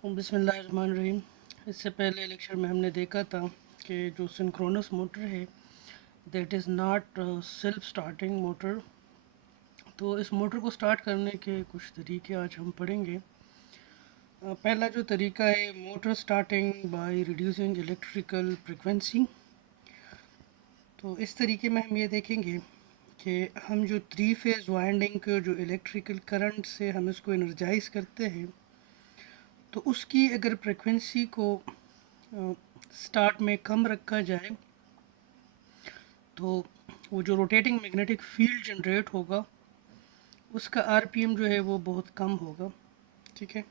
बिस्मिल्लाहिर्रहमानिर्रहीम। इससे पहले लेक्चर में हमने देखा था कि जो सिंक्रोनस मोटर है that is not self starting motor. तो इस मोटर को स्टार्ट करने के कुछ तरीके आज हम पढ़ेंगे। पहला जो तरीका है motor starting by reducing electrical frequency. तो इस तरीके में हम ये देखेंगे कि हम जो 3 फेज़ वाइंडिंग के जो इलेक्ट्रिकल करंट से हम इसको एनर्जाइज करते हैं, तो उसकी अगर फ्रिक्वेंसी को स्टार्ट में कम रखा जाए तो वो जो रोटेटिंग मैग्नेटिक फील्ड जनरेट होगा उसका आरपीएम जो है वो बहुत कम होगा। ठीक है,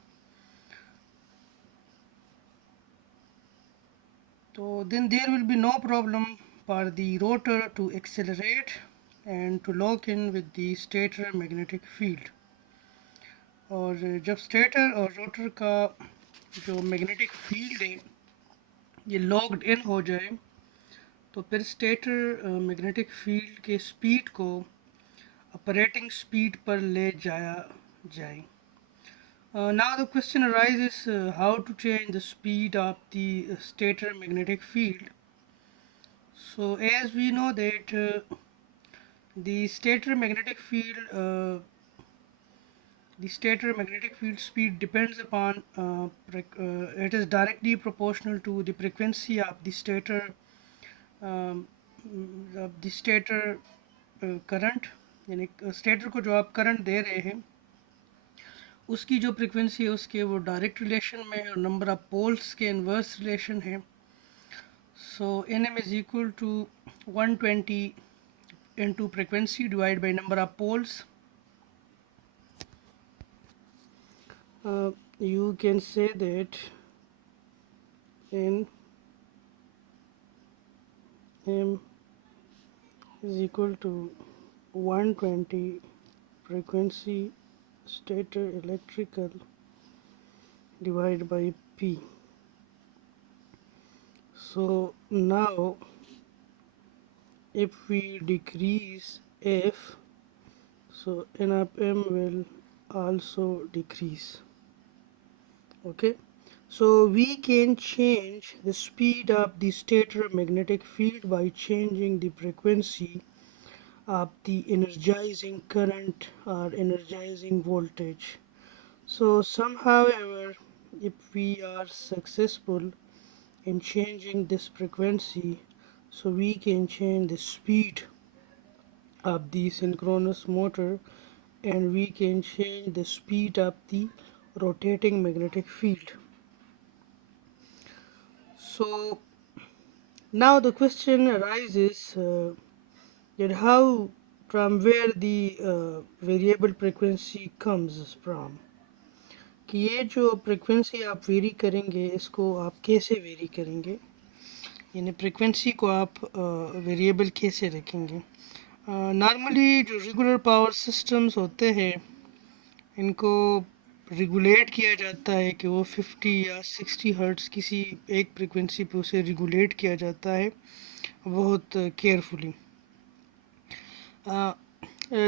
तो then there will be no problem for the rotor to accelerate and to lock in with the stator magnetic field. और जब स्टेटर और रोटर का जो मैग्नेटिक फील्ड है ये लॉक्ड इन हो जाए तो फिर स्टेटर मैग्नेटिक फील्ड के स्पीड को ऑपरेटिंग स्पीड पर ले जाया जाए। Now the question arises how to change the speed of the stator magnetic field. So as we know that the stator magnetic field speed depends upon it is directly proportional to the frequency of the stator um, current। यानी stator को जो आप current दे रहे हैं उसकी जो frequency है उसके वो डायरेक्ट रिलेशन में है और नंबर ऑफ पोल्स के इन्वर्स रिलेशन है। So N M is equal to 120 into frequency divide by number of poles. You can say that n m is equal to 120 frequency stator electrical divided by p. So now if we decrease f, so n of m will also decrease. Okay, so we can change the speed of the stator magnetic field by changing the frequency of the energizing current or energizing voltage. So somehow ever, if we are successful in changing this frequency, so we can change the speed of the synchronous motor and we can change the speed of the rotating magnetic field. So now the question arises that how, from where the variable frequency comes from, कि ये जो frequency आप very करेंगे इसको आप कैसे very करेंगे, यानी फ्रिक्वेंसी को आप वेरिएबल कैसे रखेंगे। नॉर्मली जो रेगुलर पावर सिस्टम्स होते हैं इनको रेगुलेट किया जाता है कि वो 50 या 60 हर्ट्ज़ किसी एक फ्रिक्वेंसी पे उसे रेगुलेट किया जाता है बहुत केयरफुली।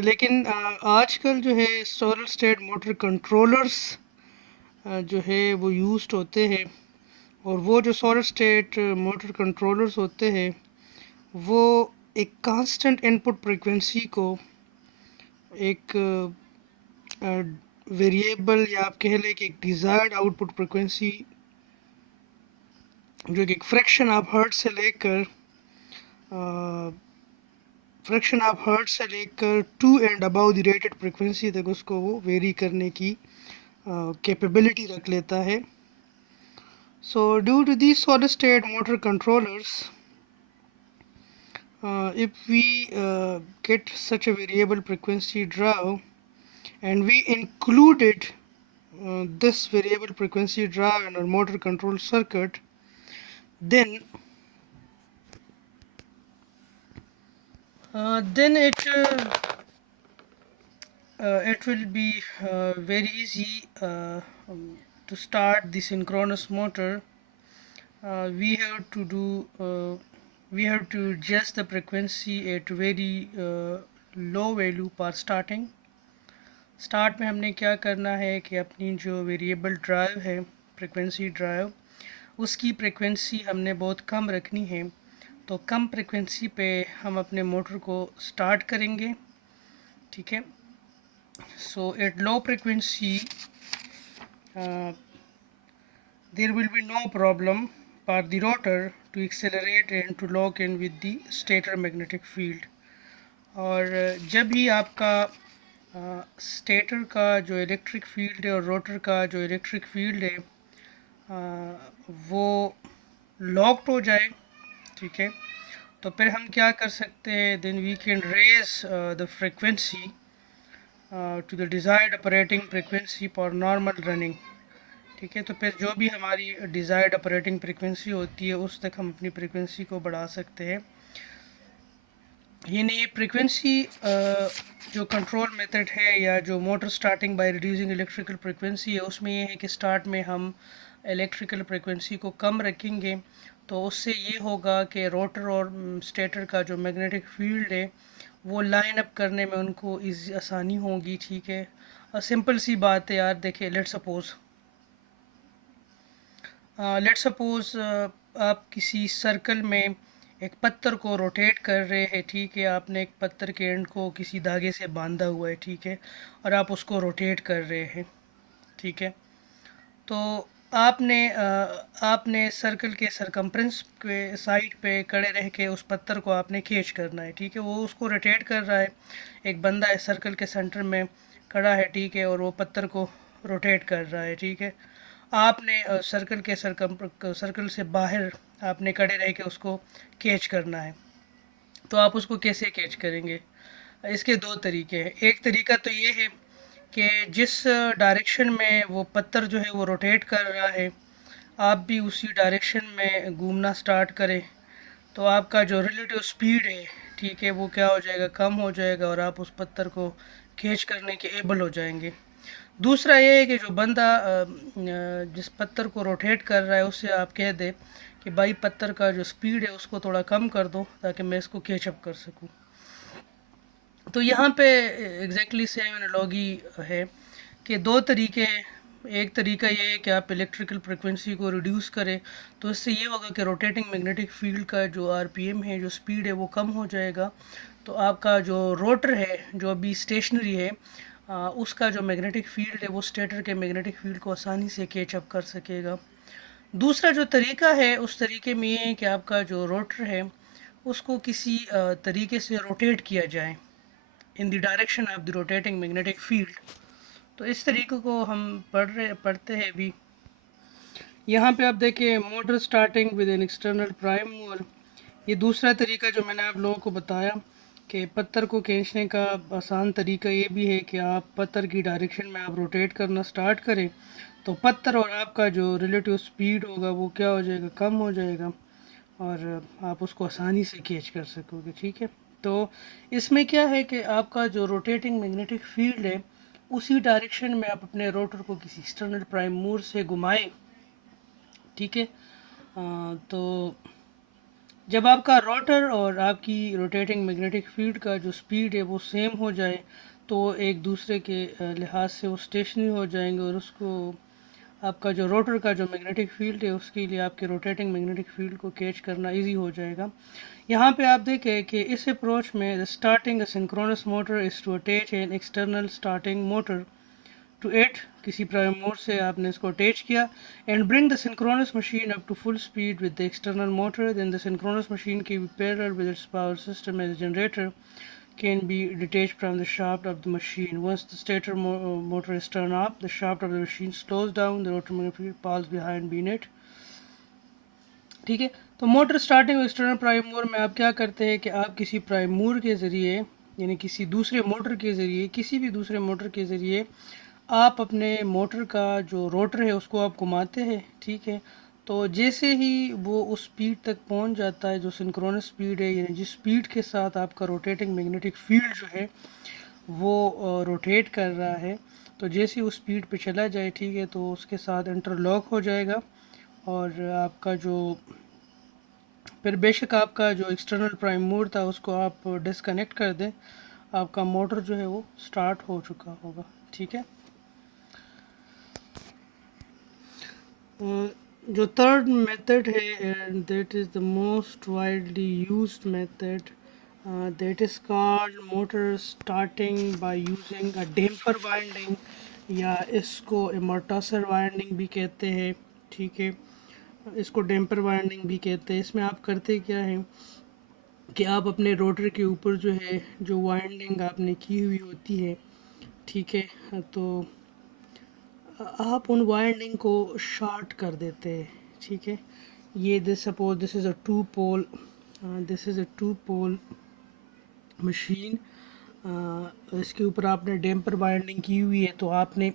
लेकिन आजकल जो है सॉलिड स्टेट मोटर कंट्रोलर्स जो है वो यूज्ड होते हैं और वो जो सॉलिड स्टेट मोटर कंट्रोलर्स होते हैं वो एक कांस्टेंट इनपुट फ्रिक्वेंसी को एक वेरिएबल या आप कह लें कि एक डिज़ायर्ड आउटपुट फ्रिक्वेंसी जो कि एक फ्रैक्शन ऑफ हर्ट्ज से लेकर to and above the rated frequency तक उसको वो वेरी करने की कैपेबिलिटी रख लेता है। So due to these solid state motor controllers, if we get such a variable frequency draw and we included this variable frequency draw in our motor control circuit, then it will be very easy to start the synchronous motor. We have to do we have to adjust the frequency at very low value for starting. Start में हमने क्या करना है कि अपनी जो variable drive है frequency drive, उसकी फ्रिक्वेंसी हमने बहुत कम रखनी है। तो कम फ्रिक्वेंसी पे हम अपने मोटर को स्टार्ट करेंगे, ठीक है। So at low frequency there will be no problem for the rotor to accelerate and to lock in with the stator magnetic field। और जब भी आपका स्टेटर का जो इलेक्ट्रिक फील्ड है और रोटर का जो इलेक्ट्रिक फील्ड है वो लॉक्ड हो जाए, ठीक है, तो फिर हम क्या कर सकते हैं, then we can raise the frequency to the desired operating frequency for normal running, ठीक है। तो फिर जो भी हमारी डिज़ायर्ड ऑपरेटिंग फ्रिक्वेंसी होती है उस तक हम अपनी फ्रिक्वेंसी को बढ़ा सकते हैं। यानी फ्रिक्वेंसी जो कंट्रोल मेथड है या जो motor starting by reducing electrical frequency है उसमें ये है कि स्टार्ट में हम इलेक्ट्रिकल फ्रिक्वेंसी को कम रखेंगे, तो उससे ये होगा कि रोटर और स्टेटर का जो मैग्नेटिक फील्ड है वो लाइन अप करने में उनको आसानी होगी, ठीक है। और सिंपल सी बात है यार, देखिए लेट्स सपोज आप किसी सर्कल में एक पत्थर को रोटेट कर रहे हैं, ठीक है, आपने एक पत्थर के एंड को किसी धागे से बांधा हुआ है, ठीक है, और आप उसको रोटेट कर रहे हैं, ठीक है। तो आपने सर्कल के सरकमफ्रेंस के साइड पे खड़े रह के उस पत्थर को आपने खींच करना है, ठीक है। वो उसको रोटेट कर रहा है, एक बंदा है सर्कल के सेंटर में खड़ा है, ठीक है, और वो पत्थर को रोटेट कर रहा है, ठीक है। आपने सर्कल से बाहर आपने खड़े रह के उसको कैच करना है। तो आप उसको कैसे कैच करेंगे? इसके दो तरीके हैं। एक तरीका तो ये है कि जिस डायरेक्शन में वो पत्थर जो है वो रोटेट कर रहा है आप भी उसी डायरेक्शन में घूमना स्टार्ट करें, तो आपका जो रिलेटिव स्पीड है, ठीक है, वो क्या हो जाएगा, कम हो जाएगा और आप उस पत्थर को कैच करने के एबल हो जाएंगे। दूसरा ये है कि जो बंदा जिस पत्थर को रोटेट कर रहा है उससे आप कह दें कि भाई पत्थर का जो स्पीड है उसको थोड़ा कम कर दो ताकि मैं इसको कैचअप कर सकूं। तो यहाँ पे एग्जैक्टली सेम एनालॉजी है कि दो तरीके हैं। एक तरीका ये है कि आप इलेक्ट्रिकल फ्रिक्वेंसी को रिड्यूस करें, तो इससे ये होगा कि रोटेटिंग मैग्नेटिक फील्ड का जो आरपीएम है, जो स्पीड है, वो कम हो जाएगा। तो आपका जो रोटर है जो अभी स्टेशनरी है उसका जो मैग्नेटिक फील्ड है वो स्टेटर के मैग्नेटिक फील्ड को आसानी से कैचअप कर सकेगा। दूसरा जो तरीका है उस तरीके में ये है कि आपका जो रोटर है उसको किसी तरीके से रोटेट किया जाए in the direction of the rotating magnetic field. तो इस तरीके को हम पढ़ते हैं अभी। यहाँ पे आप देखिए motor starting with an external prime mover, ये दूसरा तरीका जो मैंने आप लोगों को बताया कि पत्थर को खींचने का आसान तरीका ये भी है कि आप पत्थर की डायरेक्शन में आप रोटेट करना स्टार्ट करें, तो पत्थर और आपका जो रिलेटिव स्पीड होगा वो क्या हो जाएगा, कम हो जाएगा और आप उसको आसानी से कैच कर सकोगे, ठीक है। तो इसमें क्या है कि आपका जो रोटेटिंग मैग्नेटिक फील्ड है उसी डायरेक्शन में आप अपने रोटर को किसी एक्सटर्नल प्राइम मूवर से घुमाएं, ठीक है। तो जब आपका रोटर और आपकी रोटेटिंग मैग्नेटिक फील्ड का जो स्पीड है वो सेम हो जाए तो एक दूसरे के लिहाज से वो स्टेशनरी हो जाएंगे और उसको आपका जो रोटर का जो मैग्नेटिक फील्ड है उसके लिए आपके रोटेटिंग मैग्नेटिक फील्ड को कैच करना इजी हो जाएगा। यहाँ पे आप देखें कि इस अप्रोच में starting synchronous motor is to attach an external starting motor to it, किसी प्राइम मोड से आपने इसको अटैच किया and bring the synchronous machine up to full speed with the external motor, then the synchronous machine can be parallel with its power system as a generator can be detached from the shaft of the machine. Once the stator motor is turned off, the shaft of the machine slows down, the rotor magnetic falls behind BNet, ठीक है। तो motor starting external prime mover में आप क्या करते हैं कि आप किसी प्राइम मूवर के ज़रिए यानी किसी दूसरे मोटर के ज़रिए किसी भी दूसरे मोटर के ज़रिए आप अपने मोटर का जो रोटर है उसको आप घुमाते हैं, ठीक है। तो जैसे ही वो उस स्पीड तक पहुंच जाता है जो सिंक्रोनस स्पीड है यानी जिस स्पीड के साथ आपका रोटेटिंग मैग्नेटिक फील्ड जो है वो रोटेट कर रहा है, तो जैसे ही उस स्पीड पे चला जाए, ठीक है, तो उसके साथ इंटरलॉक हो जाएगा और आपका जो फिर बेशक आपका जो एक्सटर्नल प्राइम मूवर था उसको आप डिसकनेक्ट कर दें, आपका मोटर जो है वो स्टार्ट हो चुका होगा, ठीक है। जो थर्ड मेथड है and that is the most widely used method, that is called motor starting by using a damper winding, या इसको एमोर्टासर वाइंडिंग भी कहते हैं। ठीक है, इसको डैम्पर वाइंडिंग भी कहते हैं। इसमें आप करते क्या है कि आप अपने रोटर के ऊपर जो है जो वाइंडिंग आपने की हुई होती है, ठीक है, तो आप उन वाइंडिंग को शॉर्ट कर देते हैं। ठीक है, ये this suppose this is a two pole, this is a two pole machine, इसके ऊपर आपने डैम्पर वाइंडिंग की हुई है, तो आपने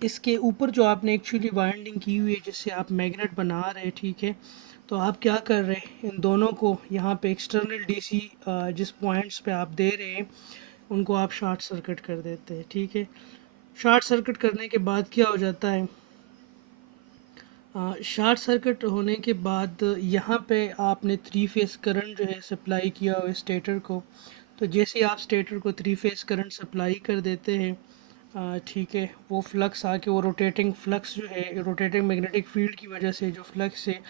इसके ऊपर जो आपने एक्चुअली वाइंडिंग की हुई है जिससे आप मैग्नेट बना रहे हैं, ठीक है, तो आप क्या कर रहे हैं, इन दोनों को यहाँ पे एक्सटर्नल डीसी जिस पॉइंट्स पे आप दे रहे हैं उनको आप शॉर्ट सर्किट कर देते हैं। ठीक है, शॉर्ट सर्किट करने के बाद क्या हो जाता है, शॉर्ट सर्किट होने के बाद यहाँ पे आपने थ्री फेस करंट जो है सप्लाई किया हुआ है स्टेटर को, तो जैसे ही आप स्टेटर को थ्री फेस करंट सप्लाई कर देते हैं, ठीक है, वो फ्लक्स आके वो रोटेटिंग फ्लक्स जो है रोटेटिंग मैग्नेटिक फील्ड की वजह से जो फ्लक्स है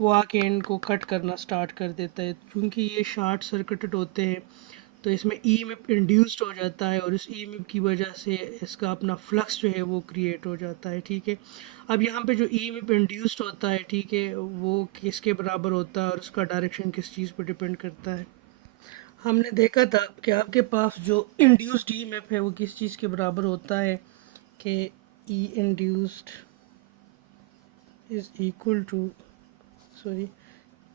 वो आके इनको कट करना स्टार्ट कर देता है। क्योंकि ये शॉर्ट सर्किटेड होते हैं तो इसमें ईएमएफ इंड्यूस्ड हो जाता है और इस ईएमएफ की वजह से इसका अपना फ्लक्स जो है वो क्रिएट हो जाता है। ठीक है, अब यहाँ पे जो ईएमएफ इंड्यूस्ड होता है, ठीक है, वो किसके बराबर होता है और उसका डायरेक्शन किस चीज़ पर डिपेंड करता है। हमने देखा था कि आपके पास जो इंड्यूस्ड ईएमएफ है वो किस चीज़ के बराबर होता है कि E induced is equal to sorry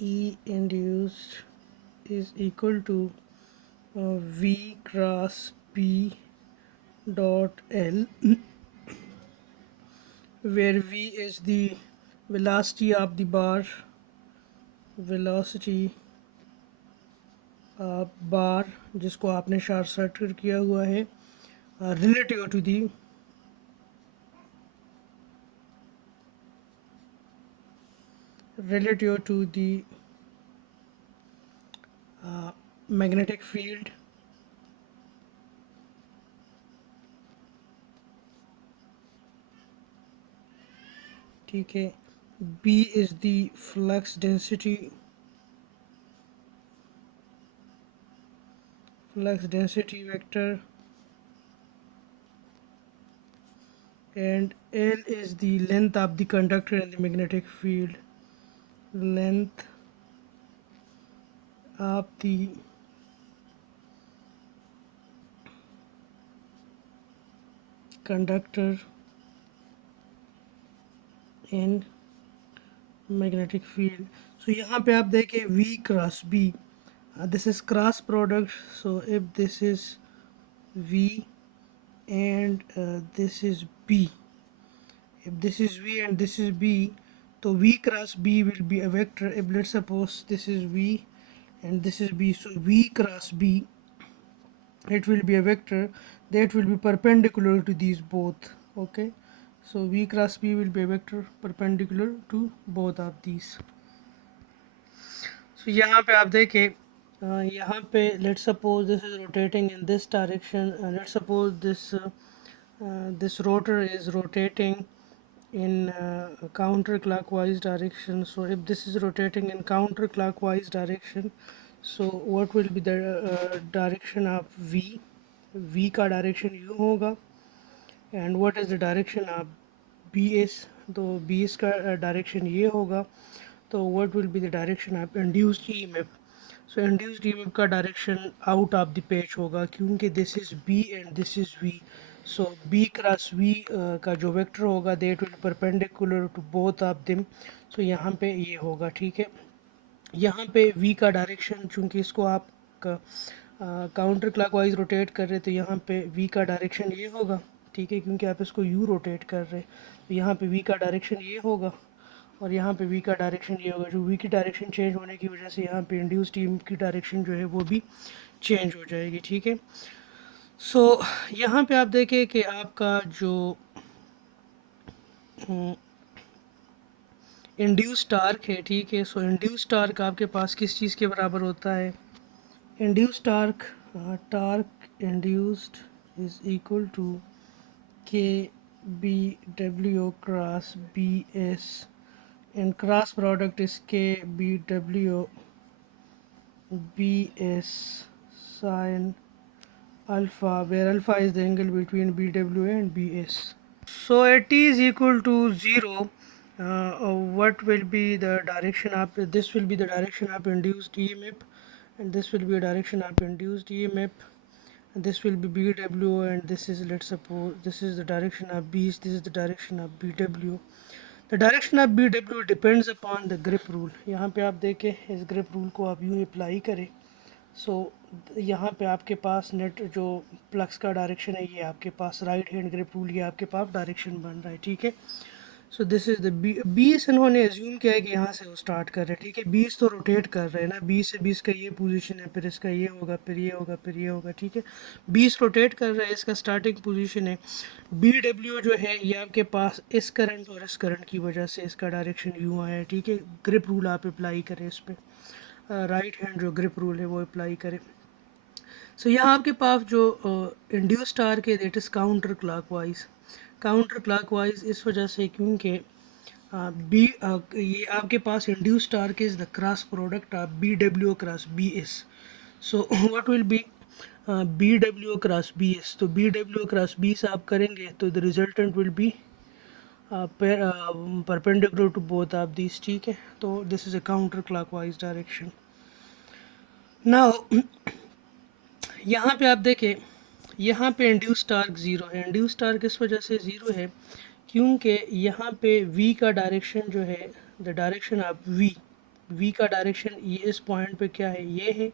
E induced is equal to V cross P dot L, where V is the velocity of the bar, velocity bar जिसको आपने शॉर्ट सर्किट किया हुआ है, relative to the relative to the magnetic field, ठीक है, B is the flux density, vector, and L is the length of the conductor in the magnetic field, length of the conductor in magnetic field. So यहाँ पे आप देखें V cross B, this is cross product, so if this is V and this is B, if this is V and this is B, so V cross B will be a vector. If let's suppose this is V and this is B, so V cross B, it will be a vector that will be perpendicular to these both. Okay, so V cross B will be a vector perpendicular to both of these. So यहाँ पे आप देखें, यहाँ पे let's suppose this is rotating in this direction, let's suppose this rotor is rotating in counterclockwise direction. So if this is rotating in counterclockwise direction, so what will be the direction of V का direction यू होगा, and what is the direction of B S, तो B S का direction ये होगा, तो what will be the direction of induced EMF, so induced EMF का direction out of the page होगा क्योंकि this is B and this is V, so B cross V का जो वेक्टर होगा that will perpendicular to both of them, so यहाँ पे ये होगा। ठीक है, यहाँ पे v का डायरेक्शन चूँकि इसको आप काउंटर क्लॉकवाइज रोटेट कर रहे तो यहाँ पे v का डायरेक्शन ये होगा, ठीक है, क्योंकि आप इसको u रोटेट कर रहे तो यहाँ पे v का डायरेक्शन ये होगा और यहाँ पे v का डायरेक्शन ये होगा। जो v की डायरेक्शन चेंज होने की वजह से यहाँ पे इंड्यूस टीम की डायरेक्शन जो है वो भी चेंज हो जाएगी। ठीक है, सो यहाँ पे आप देखें कि आपका जो इंड्यूस टार्क है, ठीक है, सो इंड्यूस टार्क आपके पास किस चीज़ के बराबर होता है, induced torque induced is equal to KBW cross BS, and cross product is K B W B S sin alpha, where alpha is the angle between BW and BS. So at t is equal to 0, what will be the direction up? This will be the direction up induced EMF, and this will be a direction up induced EMF, and this will be BW, and this is, let's suppose, this is the direction of B, this is the direction of BW. The direction of BW depends upon the grip rule. यहाँ पे आप देखें, इस grip rule को आप यूँ apply करें, so यहाँ पे आपके पास नेट जो फ्लक्स का डायरेक्शन है, ये आपके पास राइट हैंड ग्रिप रूल, ये आपके पास डायरेक्शन बन रहा है, ठीक है। सो दिस इज़ द बीस इन्होंने एज्यूम किया है कि यहाँ से वो स्टार्ट कर रहे हैं, ठीक है। बीस तो रोटेट कर रहे हैं ना, बीस से बीस का ये पोजीशन है, फिर इसका ये होगा, फिर ये होगा, फिर ये होगा, ठीक है। बीस रोटेट कर रहा है, इसका स्टार्टिंग पोजीशन है। बी डब्ल्यू जो है ये आपके पास इस करंट और इस करंट की वजह से इसका डायरेक्शन यूँ आया है, ठीक है। ग्रिप रूल आप अप्लाई करें इस पर, राइट हैंड जो ग्रिप रूल है वो अप्लाई करें। सो यहाँ आपके पास जो इंड्यूस टार्क है that is counter clockwise, counter clockwise इस वजह से क्योंकि बी ये आपके पास induce torque is the cross product of B W cross B S. So what will be B W cross B S, तो बी डब्ल्यू क्रॉस बी से आप करेंगे तो the resultant will be perpendicular to both of this, ठीक है। तो this is a counter clockwise direction. Now यहाँ पे आप देखें, यहाँ पे इंड्यूस टार्क ज़ीरो है। इंड्यूस टार्क इस वजह से ज़ीरो है क्योंकि यहाँ पे v का डायरेक्शन जो है, द डायरेक्शन ऑफ v का डायरेक्शन ये इस पॉइंट पे क्या है, ये है।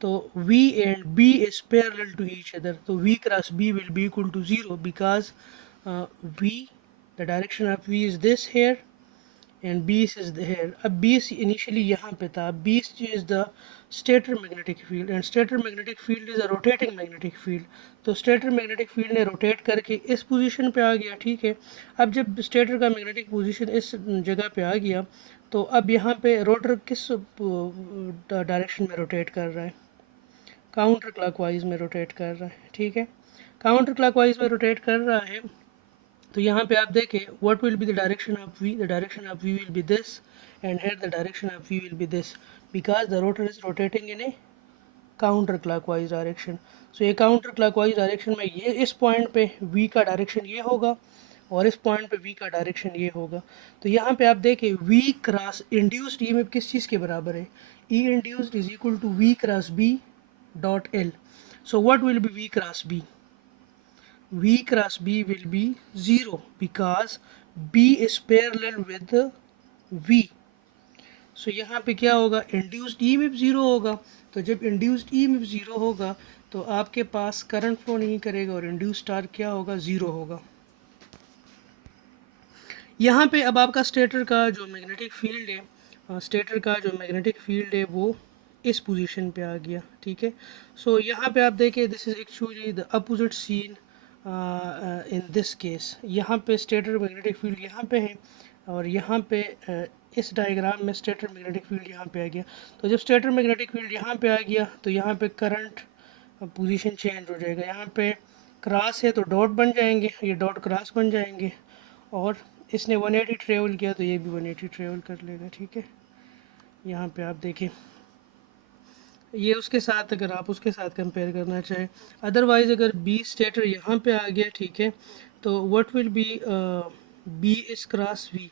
तो v and b is parallel to each other, तो v cross b will be equal to zero because v, the direction of v is this here and B's is here. अब बीस इनिशियली यहाँ पे था, B's is the stator magnetic field and stator magnetic field is a rotating magnetic field. तो stator magnetic field ने rotate करके इस position पे आ गया, ठीक है। अब जब स्टेटर का मैग्नेटिक पोजीशन इस जगह पे आ गया, तो अब यहाँ पे रोटर किस डायरेक्शन में रोटेट कर रहा है, काउंटर क्लॉकवाइज में रोटेट कर रहा है, ठीक है। काउंटर क्लॉकवाइज में रोटेट कर रहा है, तो यहाँ पे आप देखें what will be the direction of V, the direction of V will be this and here the direction of V will be this because the rotor is rotating in a counter clockwise direction. So ये counter clockwise direction में ये इस point पे we का direction ये होगा और इस पॉइंट पे वी का डायरेक्शन ये होगा। तो यहाँ पे आप देखें वी क्रॉस इंड्यूस्ड ईएमएफ किस चीज़ के बराबर है, E induced is equal to V cross B dot L. So what will be V cross B, V cross B will be 0 because B is parallel with V. So यहाँ पे क्या होगा, induced EMF zero होगा। तो जब induced EMF zero होगा तो आपके पास करंट फ्लो नहीं करेगा और इंड्यूस्ड टार्क क्या होगा, ज़ीरो होगा। यहाँ पे अब आपका स्टेटर का जो मैग्नेटिक फील्ड है, स्टेटर का जो मैग्नेटिक फील्ड है वो इस पोजीशन पे आ गया, ठीक है। सो यहाँ पे आप देखें this is actually the opposite seen in this case. यहाँ पे स्टेटर मैग्नेटिक फील्ड यहाँ पे है और यहाँ पे इस डायग्राम में स्टेटर मैग्नेटिक फील्ड यहाँ पे आ गया। तो जब स्टेटर मैग्नेटिक फील्ड यहाँ पे आ गया तो यहाँ पे करंट पोजीशन चेंज हो जाएगा। यहाँ पे क्रॉस है तो डॉट बन जाएंगे, ये डॉट क्रॉस बन जाएंगे और इसने 180 ट्रेवल किया तो ये भी 180 ट्रेवल कर लेगा, ठीक है। यहाँ पे आप देखें ये उसके साथ, अगर आप उसके साथ कंपेयर करना चाहें, अदरवाइज अगर बी स्टेटर यहाँ पे आ गया, ठीक है, तो what will be B is cross V,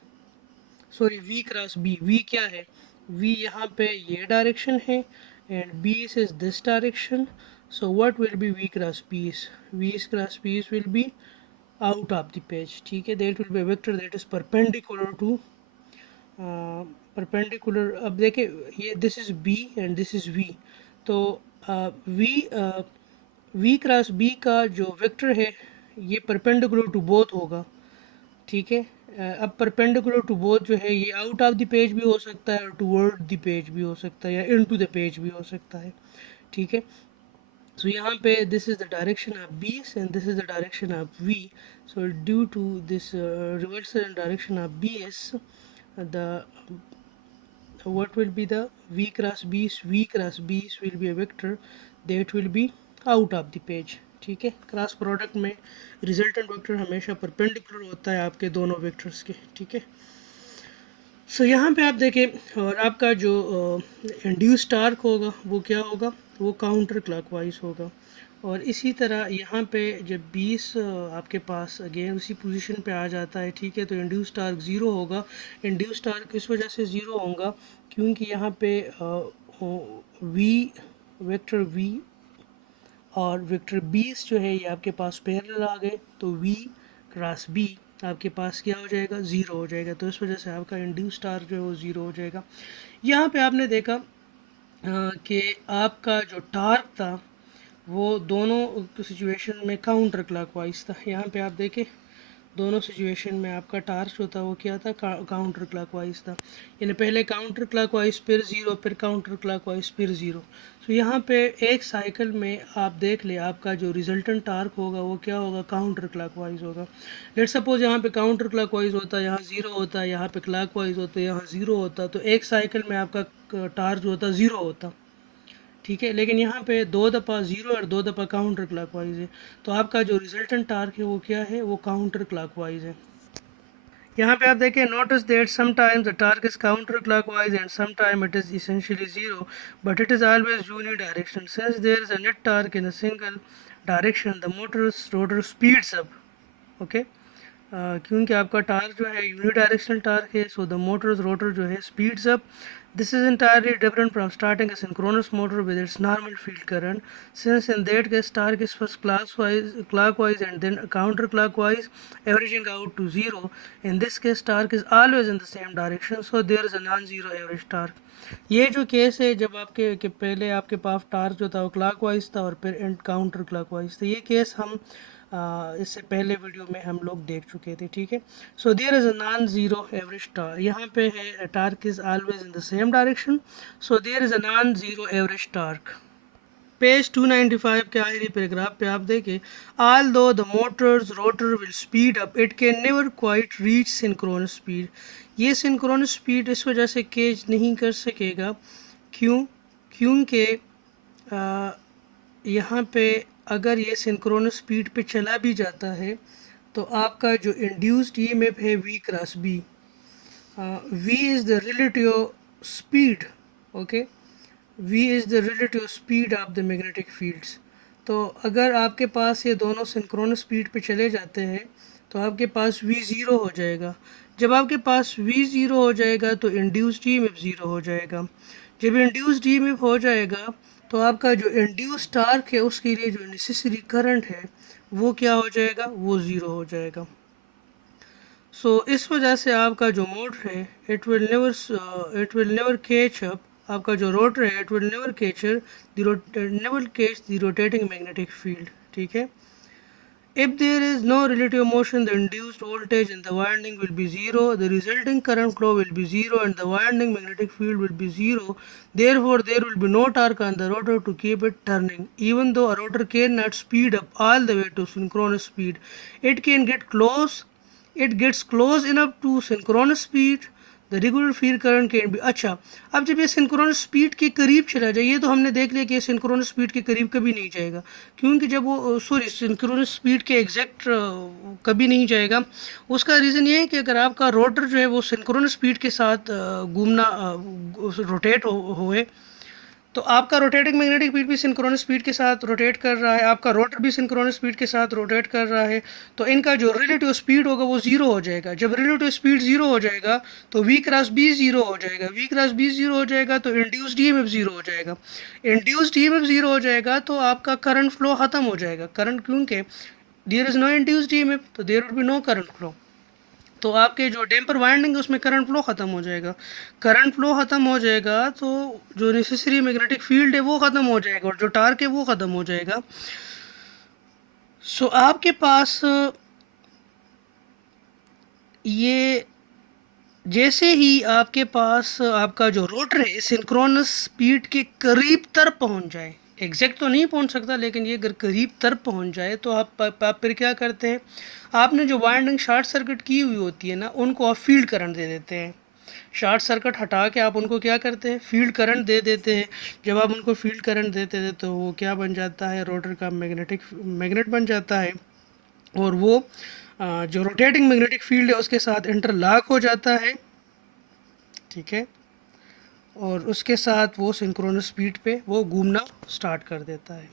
sorry V cross B, V क्या है, वी यहाँ पे ये डायरेक्शन है and B is this direction. So what will be V cross B, V cross B will be out of the page, ठीक है। that will be a vector that is perpendicular to perpendicular। अब देखें ये this is B and this is V, तो V cross B का जो vector है ये perpendicular to both होगा, ठीक है। अब perpendicular to both जो है ये out of the page भी हो सकता है और toward the page भी हो सकता है या into the page भी हो सकता है, ठीक है। So यहाँ पे this is the direction of B and this is the direction of V. So due to this reversal in direction of BS, the what will be the V cross B will be a vector that will be out of the page, ठीक है। Cross product में resultant vector हमेशा perpendicular होता है आपके दोनों vectors के, ठीक है। सो यहाँ पे आप देखें, और आपका जो इंड्यूस टार्क होगा वो क्या होगा, वो काउंटर क्लॉकवाइज होगा। और इसी तरह यहाँ पे जब 20 आपके पास अगेन उसी पोजीशन पे आ जाता है, ठीक है, तो इंड्यूस टार्क ज़ीरो होगा। इंड्यूस टार्क इस वजह से ज़ीरो होगा क्योंकि यहाँ पे वी वेक्टर वी और वेक्टर 20 जो है ये आपके पास पैरेलल आ गए, तो v क्रॉस b आपके पास क्या हो जाएगा, ज़ीरो हो जाएगा। तो इस वजह से आपका इंड्यूस टार्क जो है वो ज़ीरो हो जाएगा। यहाँ पे आपने देखा कि आपका जो टार्क था वो दोनों सिचुएशन में काउंटर क्लॉकवाइज था। यहाँ पे आप देखें दोनों सिचुएशन में आपका टार्क जो था वो क्या था, काउंटर क्लॉकवाइज था। यानी पहले काउंटर क्लॉकवाइज फिर ज़ीरो, फिर काउंटर क्लॉकवाइज फिर ज़ीरो। तो यहाँ पे एक साइकिल में आप देख ले आपका जो रिजल्टेंट टार्क होगा वो क्या होगा, काउंटर क्लॉकवाइज होगा। लेट सपोज यहाँ पे काउंटर क्लॉकवाइज होता, यहाँ ज़ीरो होता, यहाँ पे क्लॉकवाइज होता, यहाँ ज़ीरो होता, तो एक साइकिल में आपका टार्क जो होता ज़ीरो होता, ठीक है। लेकिन यहाँ पे दो दफ़ा ज़ीरो और दो दफ़ा काउंटर क्लॉकवाइज है, तो आपका जो रिजल्टेंट टार्क है वो क्या है, वो काउंटर क्लॉकवाइज है। यहाँ पे आप देखें, notice that sometimes the torque is counter clockwise and sometime it is essentially zero, but it is always unidirectional. Since there is a net torque in a single direction, the motor's rotor speeds up. Okay, क्योंकि आपका torque जो है unidirectional torque है, so the motors rotor जो है speeds up. This is entirely different from starting a synchronous motor with its normal field current, since in that case torque is first clockwise and then counterclockwise, averaging out to zero. In this case torque is always in the same direction, so there is a non-zero average torque. ये जो case है जब आपके कि पहले आपके पास torque जो था वो क्लॉकवाइज था और फिर एंड काउंटर क्लॉकवाइज था, ये केस हम इससे पहले वीडियो में हम लोग देख चुके थे, ठीक है। So there is a non zero average torque, यहाँ पे है torque is always in the same direction, so there is a non zero average torque. Page 295 के आखिरी पैराग्राफ पे आप देखें, although the motors rotor will speed up it can never quite reach synchronous speed. ये synchronous speed इस वजह से catch नहीं कर सकेगा, क्यों, क्योंकि यहाँ पे अगर ये सिंक्रोनस स्पीड पे चला भी जाता है तो आपका जो इंड्यूस्ड ईएमएफ है v cross b, v is the relative speed, okay, v is the relative speed of the magnetic fields. तो अगर आपके पास ये दोनों सिंक्रोनस स्पीड पे चले जाते हैं तो आपके पास v ज़ीरो हो जाएगा। जब आपके पास v ज़ीरो हो जाएगा तो इंड्यूस्ड ईएमएफ ज़ीरो हो जाएगा। जब इंड्यूस्ड ईएमएफ हो जाएगा तो आपका जो इंड्यूस टार्क है उसके लिए जो नेसेसरी करंट है वो क्या हो जाएगा, वो ज़ीरो हो जाएगा। सो इस वजह से आपका जो मोटर है it will never catch up, आपका जो रोटर है it will never catch the rotating magnetic field, ठीक है। If there is no relative motion, the induced voltage in the winding will be zero, the resulting current flow will be zero, and the winding magnetic field will be zero. Therefore, there will be no torque on the rotor to keep it turning. Even though a rotor cannot speed up all the way to synchronous speed, it can get close. It gets close enough to synchronous speed. The regular field current can be. अच्छा, अब जब ये synchronous speed के करीब चला जाए, ये तो हमने देख लिया कि ये सिंक्रोनस स्पीड के करीब कभी नहीं जाएगा, क्योंकि जब वो सॉरी सिंक्रोनस स्पीड के एग्जैक्ट कभी नहीं जाएगा। उसका रीज़न ये है कि अगर आपका रोटर जो है वो सिंक्रोनस स्पीड के साथ घूमना रोटेट होए तो आपका रोटेटिंग मैग्नेटिक फील्ड भी सिंक्रोनस स्पीड के साथ रोटेट कर रहा है, आपका रोटर भी सिंक्रोनस स्पीड के साथ रोटेट कर रहा है, तो इनका जो रिलेटिव स्पीड होगा वो ज़ीरो हो जाएगा। जब रिलेटिव स्पीड ज़ीरो हो जाएगा तो v क्रॉस b ज़ीरो हो जाएगा, v क्रॉस b ज़ीरो हो जाएगा तो इंड्यूस्ड ईएमएफ ज़ीरो हो जाएगा। इंड्यूस्ड ईएमएफ ज़ीरो हो जाएगा तो आपका करंट फ्लो ख़त्म हो जाएगा। करंट, क्योंकि there is no induced EMF तो there will be no current flow, तो आपके जो डैम्पर वाइंडिंग है उसमें करंट फ्लो ख़त्म हो जाएगा। करंट फ्लो ख़त्म हो जाएगा तो जो नेसेसरी मैग्नेटिक फील्ड है वो ख़त्म हो जाएगा और जो टार्क है वो ख़त्म हो जाएगा। सो आपके पास ये जैसे ही आपके पास आपका जो रोटर है सिंक्रोनस स्पीड के करीब तर पहुंच जाए, एग्जैक्ट तो नहीं पहुंच सकता लेकिन ये अगर करीब तर पहुंच जाए तो आप फिर क्या करते हैं, आपने जो वाइंडिंग शॉर्ट सर्किट की हुई होती है ना उनको आप फील्ड करंट दे देते हैं। शॉर्ट सर्किट हटा के आप उनको क्या करते हैं, फील्ड करंट दे देते हैं। जब आप उनको फील्ड करंट देते थे तो वो क्या बन जाता है, रोटर का मैग्नेट बन जाता है और वो जो रोटेटिंग मैग्नेटिक फील्ड है उसके साथ इंटरलॉक हो जाता है ठीक है, और उसके साथ वो सिंक्रोनस स्पीड पे वो घूमना स्टार्ट कर देता है।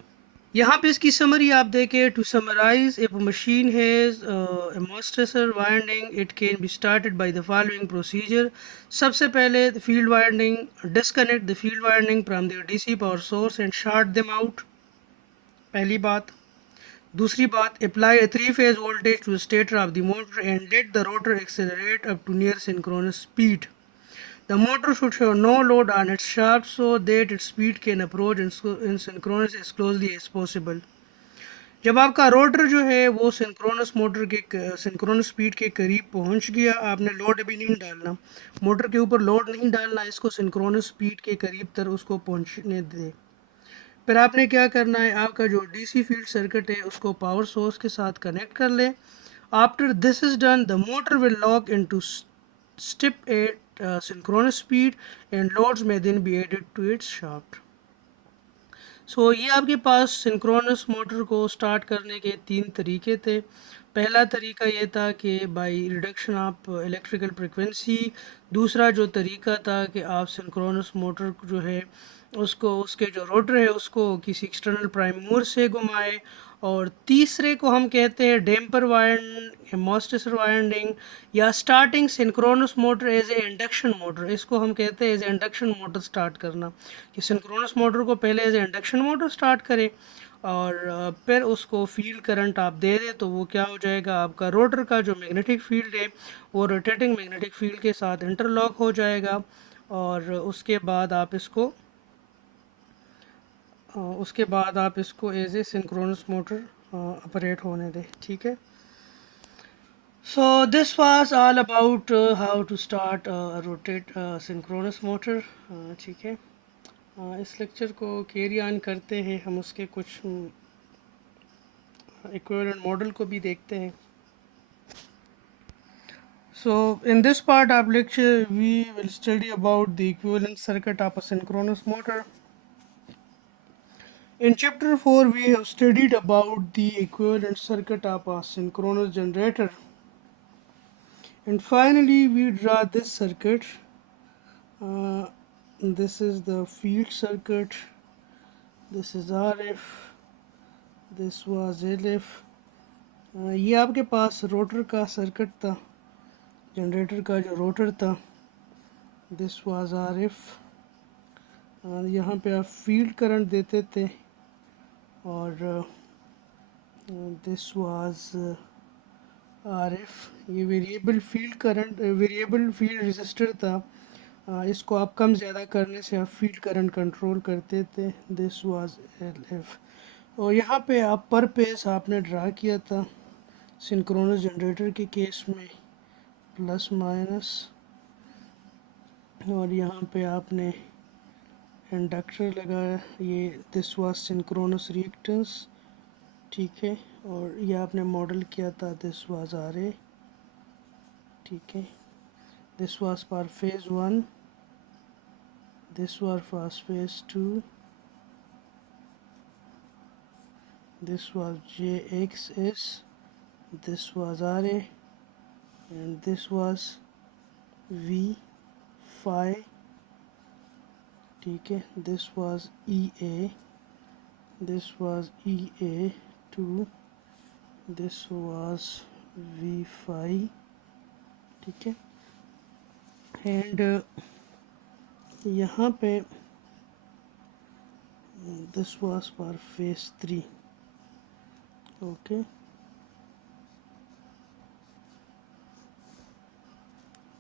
यहाँ पे इसकी समरी आप देखें, to summarise, if machine has master winding it can be started by the following procedure. सबसे पहले field winding, disconnect the field winding from the DC power source and short them out, पहली बात। दूसरी बात, apply a 3-phase voltage to the stator of the motor and let the rotor accelerate up to near synchronous speed. The motor should have no load on its shaft so that its speed can approach in synchronous as closely as possible. जब आपका rotor जो है वो synchronous speed के करीब पहुंच गया, आपने लोड अभी नहीं डालना, मोटर के ऊपर लोड नहीं डालना, इसको सिंक्रोनस स्पीड के करीब तक उसको पहुंचने दे। फिर आपने क्या करना है, आपका जो डीसी फील्ड सर्किट है उसको पावर सोर्स के साथ कनेक्ट कर ले। After this is done, the motor will lock into step at synchronous speed and loads may then be added to its shaft. So ये आपके पास सिंक्रोनस मोटर को स्टार्ट करने के 3 तरीके थे। पहला तरीका ये था कि by reduction of electrical frequency. दूसरा जो तरीका था कि आप सिंक्रोनस मोटर जो है उसको, उसके जो रोटर है उसको किसी एक्सटर्नल प्राइम मूवर से घुमाए। और तीसरे को हम कहते हैं डैम्पर वाइंड, मॉस्टेसर वाइंडिंग, या starting synchronous motor as a induction motor. इसको हम कहते हैं as a induction motor start करना, कि सिंक्रोनस मोटर को पहले as a induction motor start करें और फिर उसको फील्ड करंट आप दे दें, तो वो क्या हो जाएगा, आपका रोटर का जो मैग्नेटिक फील्ड है वो रोटेटिंग मैग्नेटिक फील्ड के साथ इंटरलॉक हो जाएगा। और उसके बाद आप इसको as a synchronous motor operate होने दें। ठीक है, so this was all about how to start rotate synchronous motor. ठीक है, इस लेक्चर को कैरी ऑन करते हैं, हम उसके कुछ इक्विवेलेंट मॉडल को भी देखते हैं। So in this part of lecture we will study about the equivalent circuit of a synchronous motor. In chapter 4 we have studied about the equivalent circuit of a synchronous generator, and finally we draw this circuit. This is the field circuit, this is RF, this was LF. ये आपके पास rotor का circuit था, generator का जो rotor था, this was RF। यहाँ पे आप फील्ड करंट देते थे, और दिस वाज RF। ये variable field current, variable field resistor था, इसको आप कम ज़्यादा करने से आप फील्ड करंट कंट्रोल करते थे, दिस वाज LF। और यहाँ पे आप पर पेस आपने ड्रा किया था सिंक्रोनस जनरेटर के केस में, प्लस माइनस, और यहाँ पे आपने इंडक्टर लगाया, ये दिस वाज सिंक्रोनस रिएक्टेंस। ठीक है, और ये आपने मॉडल किया था, दिस वाज RA। ठीक है, this was for phase 1, this was for phase 2, this was JXS, this was RA, and this was V phi। ठीक है, this was EA, this was EA2, this was V phi। ठीक है, and यहाँ पे this was for phase 3। okay,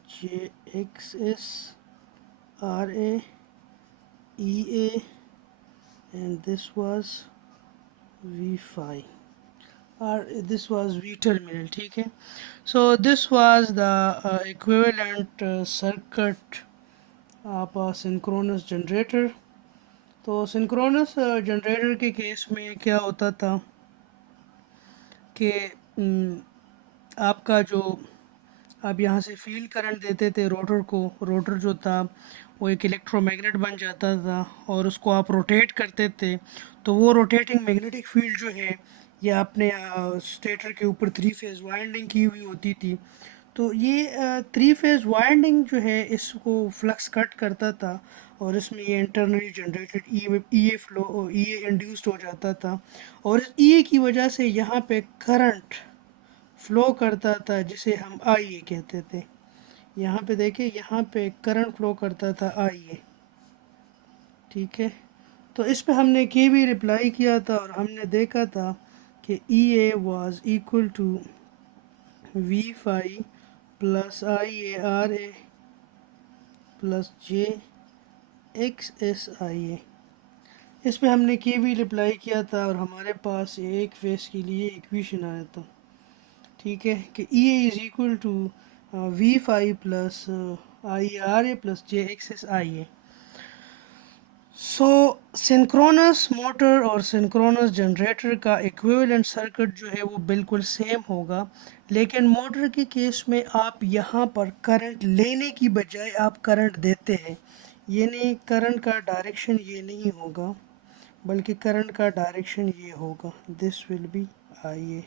JXS, RA, EA, and this was V phi, or this was V terminal। ठीक है, so this was the equivalent circuit of a synchronous generator। तो synchronous generator के case में क्या होता था कि आपका जो, आप यहाँ से फील्ड करंट देते थे रोटर को, रोटर जो था वो एक इलेक्ट्रोमैग्नेट बन जाता था, और उसको आप रोटेट करते थे, तो वो रोटेटिंग मैग्नेटिक फील्ड जो है ये आपने स्टेटर के ऊपर 3 फेज वाइंडिंग की हुई होती थी, तो ये थ्री फेज वाइंडिंग जो है इसको फ्लक्स कट करता था और इसमें ये इंटरनली जनरेटेड ई फ्लो ई इंड्यूस्ड हो जाता था और इस ई की वजह से यहाँ पे करंट फ्लो करता था जिसे हम आई ए कहते थे। यहाँ पे देखिए यहाँ पे करंट फ्लो करता था आई ए, ठीक है। तो इस पे हमने के भी रिप्लाई किया था और हमने देखा था कि E A was equal to V phi plus I A R A plus J X S I A. इस पे हमने के भी रिप्लाई किया था और हमारे पास एक फेस के लिए इक्वेशन आया था, ठीक है, कि E A is equal to V phi plus I R A plus J X S I A. So synchronous motor और सिंक्रोनस जनरेटर का इक्विवेलेंट सर्किट जो है वो बिल्कुल सेम होगा, लेकिन मोटर के केस में आप यहाँ पर करंट लेने की बजाय आप करंट देते हैं। ये नहीं, करंट का डायरेक्शन ये नहीं होगा बल्कि करंट का डायरेक्शन ये होगा, this will be I A,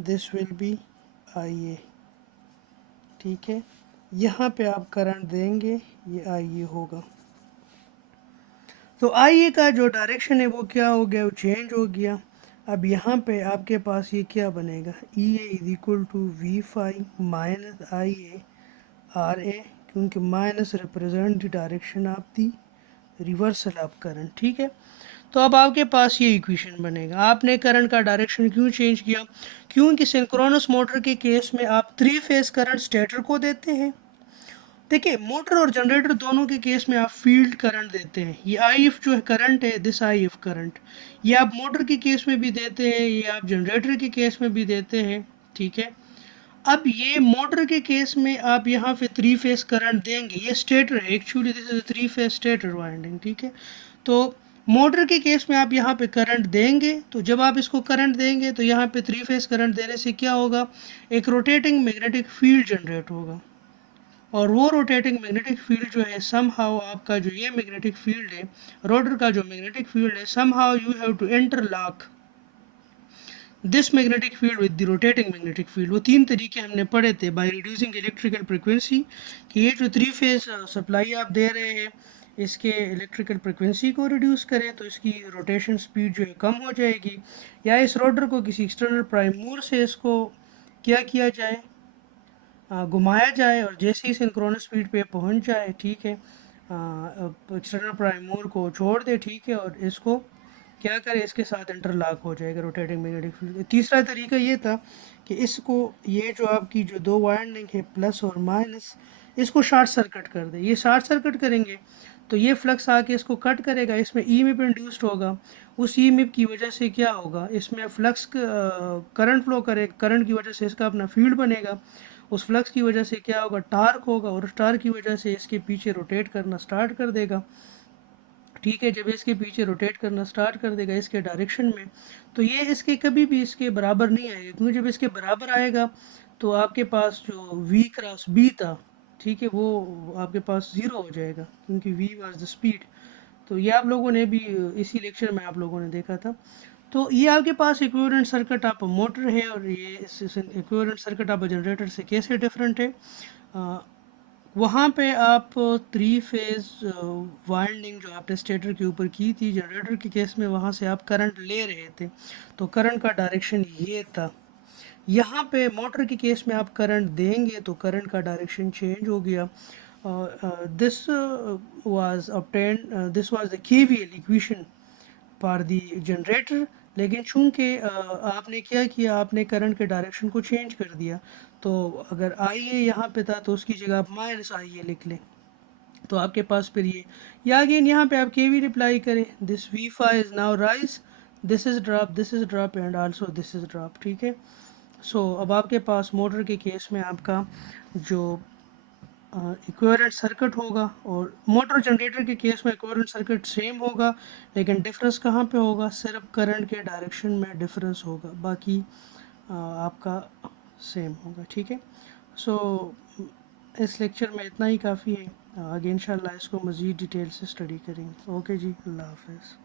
this will be I A, ठीक है। यहाँ पे आप करंट देंगे, ये आई ए होगा। तो आई ए का जो डायरेक्शन है वो क्या हो गया, वो चेंज हो गया। अब यहाँ पे आपके पास ये क्या बनेगा, E A is equal to V phi minus I A R A, क्योंकि minus represent the direction of the reversal of current, ठीक है। तो अब आपके पास ये इक्वेशन बनेगा। आपने करंट का डायरेक्शन क्यों चेंज किया, क्योंकि सिंक्रोनस मोटर के केस में आप थ्री फेज करंट स्टेटर को देते हैं। देखिए मोटर और जनरेटर दोनों के केस में आप फील्ड करंट देते हैं। ये आई एफ जो है करंट है, दिस आई एफ करंट, ये आप मोटर के केस में भी देते हैं, ये आप जनरेटर के केस में भी देते हैं, ठीक है। अब ये मोटर के केस में आप यहाँ पे थ्री फेस करंट देंगे, ये स्टेटर है actually, this is three phase stator winding, ठीक है। तो मोटर के केस में आप यहाँ पे करंट देंगे, तो जब आप इसको करंट देंगे तो यहाँ पे थ्री फेस करंट देने से क्या होगा, एक रोटेटिंग मैग्नेटिक फील्ड जनरेट होगा और वो रोटेटिंग मैग्नेटिक फील्ड जो है समहाउ आपका जो ये मैग्नेटिक फील्ड है, रोटर का जो मैग्नेटिक फील्ड है, somehow you have to interlock this magnetic field with the rotating magnetic field. वो तीन तरीके हमने पढ़े थे, बाय रिड्यूसिंग इलेक्ट्रिकल फ्रिक्वेंसी, कि ये जो थ्री फेज सप्लाई आप दे रहे हैं इसके इलेक्ट्रिकल फ्रिक्वेंसी को रिड्यूस करें तो इसकी रोटेशन स्पीड जो है कम हो जाएगी, या इस रोटर को किसी एक्सटर्नल प्राइम मूवर से इसको क्या किया जाए, घुमाया जाए और जैसे ही सिंक्रोनस स्पीड पे पहुंच जाए, ठीक है, एक्सटर्नल प्राइम मूवर को छोड़ दे, ठीक है, और इसको क्या करें, इसके साथ इंटरलॉक हो जाएगा रोटेटिंग मैग्नेटिक फील्ड। तीसरा तरीका ये था कि इसको, ये जो आपकी जो दो वाइंडिंग है प्लस और माइनस, इसको शॉर्ट सर्किट कर दे। ये शॉर्ट सर्किट करेंगे तो ये फ्लक्स आके इसको कट करेगा, इसमें ईएमएफ इंड्यूस्ड होगा, उस ईएमएफ की वजह से क्या होगा, इसमें फ्लक्स करंट फ्लो करे, करंट की वजह से इसका अपना फील्ड बनेगा, उस फ्लक्स की वजह से क्या होगा, टार्क होगा, और टार्क की वजह से इसके पीछे रोटेट करना स्टार्ट कर देगा, ठीक है। जब इसके पीछे रोटेट करना स्टार्ट कर देगा इसके डायरेक्शन में, तो ये इसके कभी भी इसके बराबर नहीं आएगा, क्योंकि जब इसके बराबर आएगा तो आपके पास जो v क्रॉस b था, ठीक है, वो आपके पास ज़ीरो हो जाएगा, क्योंकि v वाज द स्पीड। तो ये आप लोगों ने भी इसी लेक्चर में आप लोगों ने देखा था। तो ये आपके पास इक्विवेलेंट सर्किट आप मोटर है और ये इक्विवेलेंट सर्किट आप जनरेटर से कैसे डिफरेंट है। वहाँ पे आप थ्री फेज वाइंडिंग जो आपने स्टेटर के ऊपर की थी, जनरेटर के केस में वहाँ से आप करंट ले रहे थे, तो करंट का डायरेक्शन ये था। यहाँ पे मोटर के केस में आप करंट देंगे तो करंट का डायरेक्शन चेंज हो गया। This was obtained, this was the KVL equation for the generator, लेकिन चूंकि आपने क्या किया, आपने करंट के डायरेक्शन को चेंज कर दिया, तो अगर आई ए यहाँ पे था तो उसकी जगह आप माइनस आई ए लिख लें, तो आपके पास फिर ये, या अगेन यहाँ पे आप के वी रिप्लाई करें, this V phi is now rise, this is drop, this is drop and also this is drop, ठीक है। सो अब आपके पास मोटर के केस में आपका जो इक्विवेलेंट सर्किट होगा, और मोटर जनरेटर के केस में इक्विवेलेंट सर्किट सेम होगा, लेकिन डिफरेंस कहाँ पे होगा, सिर्फ करंट के डायरेक्शन में डिफरेंस होगा, बाकी आपका सेम होगा, ठीक है। सो इस लेक्चर में इतना ही काफ़ी है, आगे इंशाल्लाह इसको मज़ीद डिटेल से स्टडी करेंगे। ओके जी, अल्लाह हाफ़िज़।